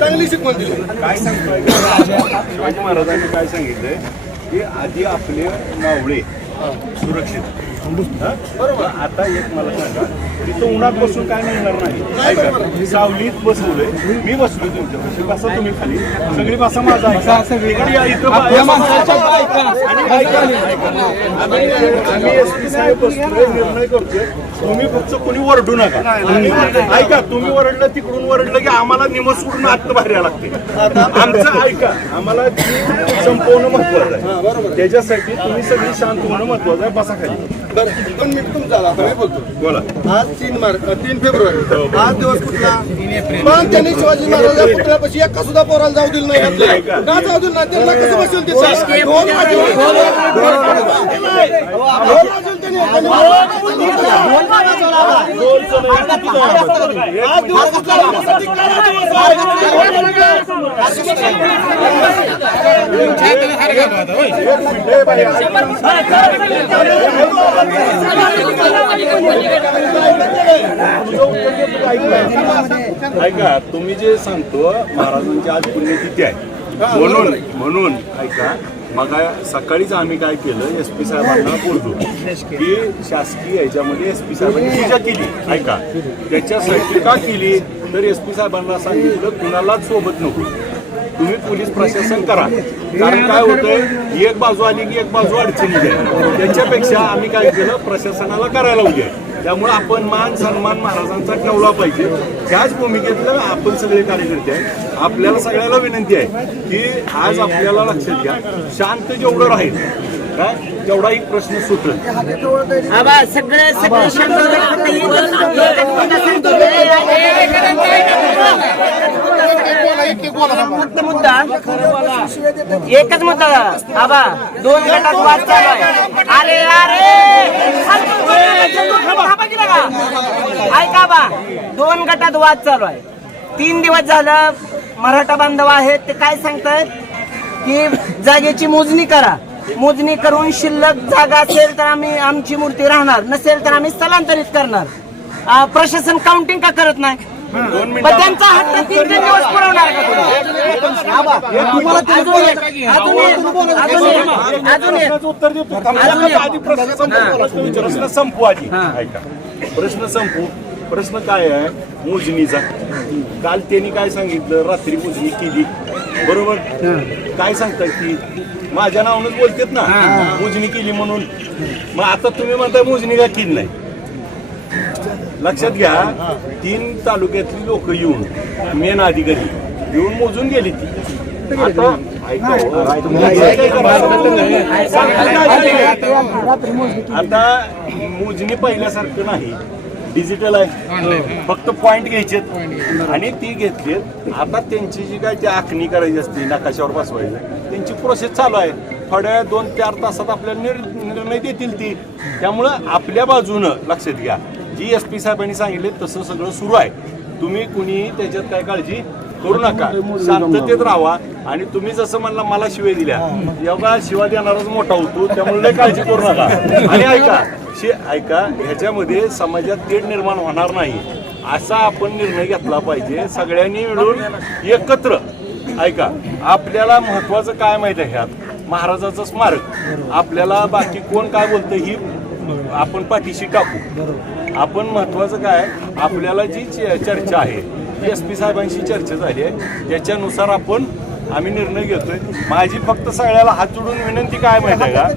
चांगली शिकवण दिली. काय सांगतोय शिवाजी महाराजांनी काय सांगितलंय की आधी आपले मावळे सुरक्षित. बरोबर. आता एक मला सांगा, तिथं उन्हात बसून काय मिळणार नाही. सावलीत बसलोय मी, बसलोय तुमच्यापाशी, बसा तुम्ही खाली, सगळी बसा माझा ऐका. आम्ही एसपी साहेब बसतोय, निर्णय करतोय, तुम्ही फक्त कोणी वरडू नका. ऐका, तुम्ही वरडलं तिकडून वरडलं की आम्हाला निमत सोडून आत बाहेर यायला लागते. आमचं ऐका, आम्हाला संपवणं महत्वाचं आहे. त्याच्यासाठी तुम्ही सगळी शांत होणं महत्वाचं आहे. बसा खाली. बरं, 2 मिनिट तुमचा आला. आता मी बोलतो. बोला. आज 3 फेब्रुवारी. आज दिवस कुठला? पण त्यांनी शिवाजी महाराजांच्या पुतळ्यापाशी एका सुद्धा पोराला जाऊ दिलं नाही. का जाऊ दिलं नाही? त्यांना कसं बसेल ते? ऐका, तुम्ही जे सांगतो महाराजांची आज पुण्यतिथी आहे म्हणून ऐका, मग सकाळीच आम्ही काय केलं, एसपी साहेबांना बोललो की शासकीय याच्यामध्ये एसपी साहेबांनी पूजा केली. ऐका, त्याच्यासाठी का केली तर एसपी साहेबांना सांगितलं कुणालाच सोबत नको, तुम्ही पोलीस प्रशासन करा. कारण काय होतंय, एक बाजू आली की एक बाजू अडचणी आहे. त्याच्यापेक्षा आम्ही काय केलं, प्रशासनाला करायला उद्या. त्यामुळे आपण मान सन्मान महाराजांचा ठेवला पाहिजे. त्याच भूमिकेतलं आपण सगळे कार्यकर्ते आहे. आपल्याला सगळ्याला विनंती आहे की आज आपल्याला लक्षात घ्या, शांत जेवढं राहील काय तेवढा एक प्रश्न सुटेल. फक्त मुद्दा एकच मुद्दा आबा, 2 गटात वाद चालू आहे. अरे ऐका बा, 2 गटात वाद चालू आहे. 3 दिवस झालं मराठा बांधव आहेत ते काय सांगतायत की जागेची मोजणी करा, मोजणी करून शिल्लक जागा असेल तर आम्ही आमची मूर्ती राहणार, नसेल तर आम्ही स्थलांतरित करणार. प्रशासन काउंटिंग का करत नाही? त्यांचा हक्क 3 दिवस पुरवणार का प्रश्न संपू आधी. ऐका, प्रश्न संपू. प्रश्न काय आहे मोजणीचा. काल त्यांनी काय सांगितलं, रात्री मोजणी केली. बरोबर. काय सांगताय की माझ्या नावानच बोलतेत ना, मोजणी केली म्हणून. मग आता तुम्ही म्हणताय मोजणी का केली नाही. लक्षात घ्या, 3 तालुक्यातली लोक येऊन, मेन अधिकारी येऊन मोजून गेली ती. आता आता मोजणी पहिल्यासारखं नाही, डिजिटल आहे. फक्त पॉइंट घ्यायचे आणि ती घेतलीत. आता त्यांची जी काय ती आखणी करायची असते, नकाशावर बसवायचं, त्यांची प्रोसेस चालू आहे. थोड्या 2-4 तासात आपल्याला निर्णय देतील ती. त्यामुळं आपल्या बाजूनं लक्षात घ्या, जी एसपी साहेबांनी सांगितले तसं सगळं सुरू आहे. तुम्ही कुणी त्याच्यात काय काळजी करू नका, शांततेत राहा. आणि तुम्ही जसं म्हणला मला शिवाय दिल्या, एवढा शिवाय देणारच मोठा होतो, त्यामुळे लय काळजी करू नका. आणि ऐका, ह्याच्यामध्ये समाजात तेढ निर्माण होणार नाही असा आपण निर्णय घेतला पाहिजे. सगळ्यांनी मिळून एकत्र. ऐका, आपल्याला महत्वाचं काय माहित आहे, ह्यात महाराजाचं स्मारक. आपल्याला बाकी कोण काय बोलतं ही आपण पाठीशी टाकू. आपण महत्वाचं काय, आपल्याला जी चर्चा आहे, एसपी साहेबांशी चर्चा झाली आहे, त्याच्यानुसार आम्ही निर्णय घेतोय. माझी फक्त सगळ्याला हात जोडून विनंती काय माहिती आहे का,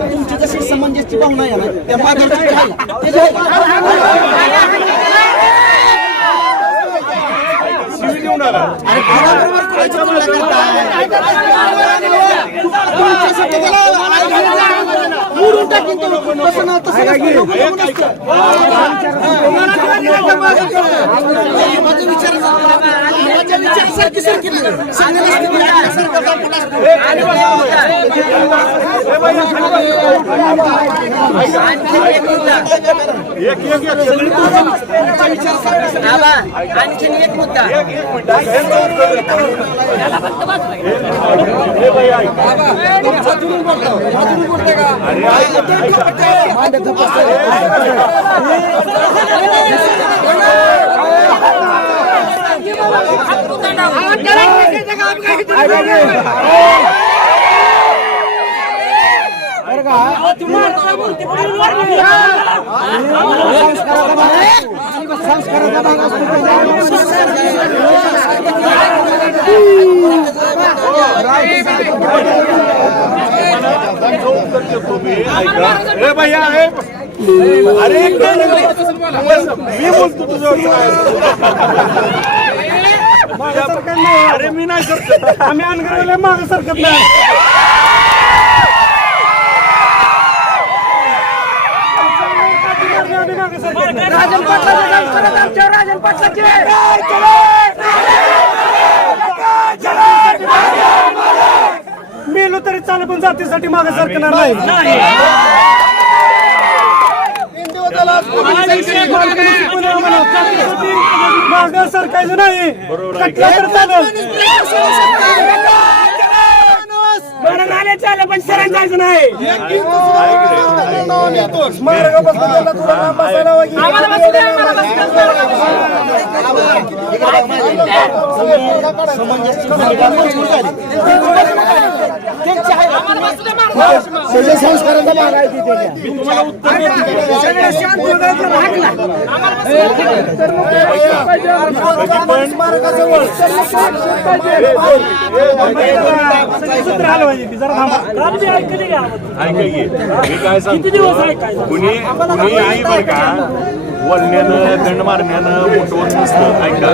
तुमची जशी समंजसची भावना आहे ना, त्या तसं ना तसं नसतं. नको नसतं. माझा विचार माझ्या विचारासारखी सारखी नाही. सांगण्याला स्थिती आपल्यासारखा दाखवला असतो. आणखीन एक मुद्दा अरे मी बोलतो अरे मी नाही करत आम्ही अनगरला मागे सरकत नाही राजन पाटलाच्या राजन पाटलाचे मेलो तरी चालेल पण जातीसाठी मागे सरकणार नाही. 3 दिवस झाला आज मागे सरकायचं नाही. कटलं तर चालेल. मरण आले चालेल पण शरण जायचं नाही. स्मारक बसवलेला तुला नाम बसायला पाहिजे. सगळे संस्कारांचा भाग आहे तिथे. स्मारकाजवळ मी काय सांगतो कुणी कुणीही बरं का वळण्यानं दंड मारण्यानं मोठवत नसतं. ऐका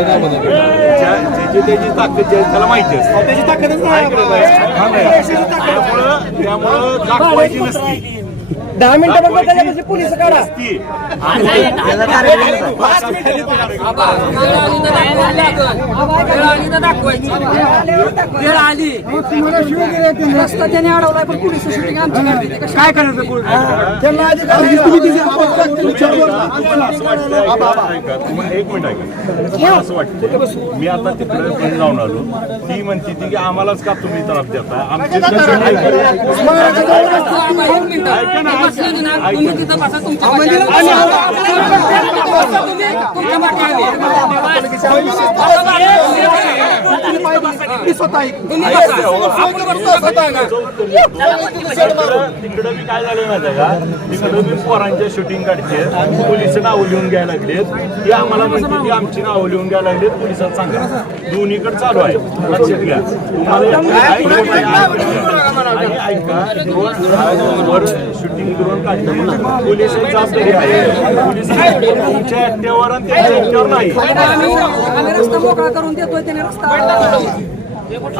ज्याची त्याची ताकद जी आहे त्याला माहिती असते. त्याची ताकदच त्यामुळं दाखवायची नसती 10 मिनिटं बघा त्याच्यापाशी पोलीस काढा. ती वेळ आली रस्ता त्याने अडवलाय पण पोलीस शूटिंग आमची काय करायचं त्यांना अधिकार एक मिनिट ऐका असं वाटतं मी आता तिकडे पण जाऊन आलो ती म्हणते ती की आम्हालाच का तुम्ही त्रास देता आमचे ऐका ना तुम्ही तिथं बसा तुमच्या तिकडं मी काय झालं माहिती आहे का तिकडं मी पोरांच्या शूटिंग काढते पोलिस नावं लिहून घ्यायला लागलेत ती आम्हाला म्हणते की आमची नावं लिहून घ्यायला लागलेत पोलिसांना सांगा दोन्हीकडे चालू आहे लक्षात घ्या आणि ऐका वर शूटिंग करून काढलं पोलिसांची जबाबदारी आहे पोलिसांनी तुमच्या ऍक्टिव्हवर आणि त्यांच्या ऍक्टिव्हवर नाही आम्ही रस्ता मोकळा करून देतोय त्याने रस्ता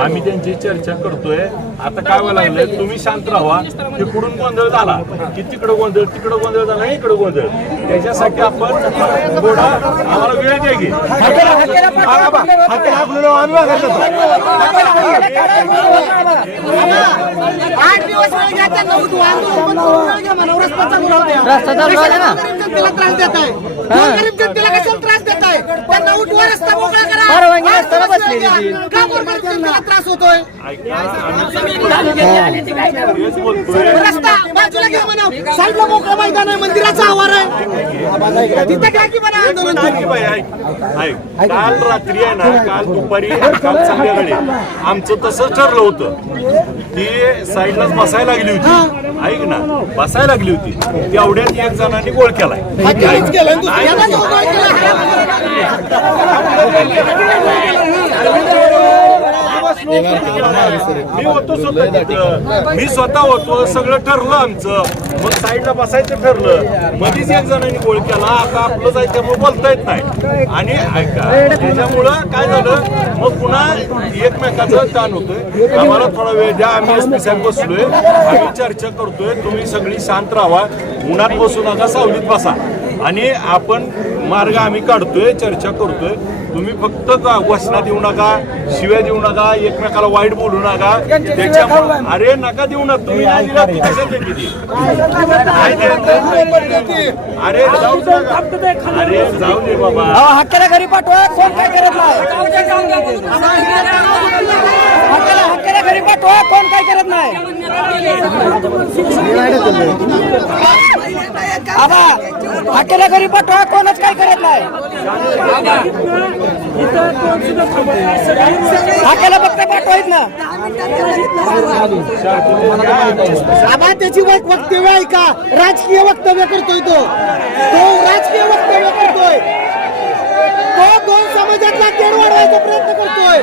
आम्ही त्यांची चर्चा करतोय आता काय व्हायला लागलंय तुम्ही शांत राहा तिकडून गोंधळ झाला की तिकडं गोंधळ झाला इकडं गोंधळ त्याच्यासाठी आपण थोडा आम्हाला वेळ द्या की त्रास होतोय. तेच बोलतोय रस्ता बाजूला घ्या म्हणा. साईडला मोकळं मैदान आहे मंदिराचा आवार आहे तिथे काय की म्हणा आंदोलन तुम्ही. काल रात्री आहे ना काल दुपारी काल संध्याकाळी आमचं तसंच ठरलं होतं ती साईडलाच बसायला लागली होती ऐक ना बसायला लागली होती तेवढ्यात एक जणांनी गोळ केलाय काहीच केलं दुसऱ्याला जो गोळ केला मी होतो स्वतः तिथं. मी स्वतः होतो, सगळं ठरलं आमचं. मग साईडला बसायचं ठरलं, मध्येच एक जणांनी गोळ केला. आता आपलंच आहे त्यामुळे बोलता येत नाही. आणि ऐका, त्याच्यामुळं काय झालं, मग पुन्हा एकमेकाचं ताण होतोय. आम्हाला थोडा वेळ द्या, आम्ही SP साहेब बसलोय, आम्ही चर्चा करतोय. तुम्ही सगळी शांत राहा, उन्हात बसू नका, सावलीत बसा. आणि आपण मार्ग आम्ही काढतोय, चर्चा करतोय. तुम्ही फक्त घोषणा देऊ नका, शिव्या देऊ नका, एकमेकाला वाईट बोलू नका. त्याच्यामुळे अरे नका देऊ नका, तुम्ही नाही दिला ती कशाला देते ती? अरे जाऊ नका, अरे जाऊ दे बाबा. हक्काला घरी पाठवा, कोण काय करत नाही. हक्काला घरी पाठवा, कोण काय करत नाही. आबा हक्काला घरी पाठवा, कोणच काय करत नाही. हक्काला फक्त पाठवायच ना. आबा त्याची वक्तव्य ऐका, राजकीय वक्तव्य करतोय तो राजकीय वक्तव्य करतोय. तो दोन समाजातला तेढ वाढवायचा प्रयत्न करतोय.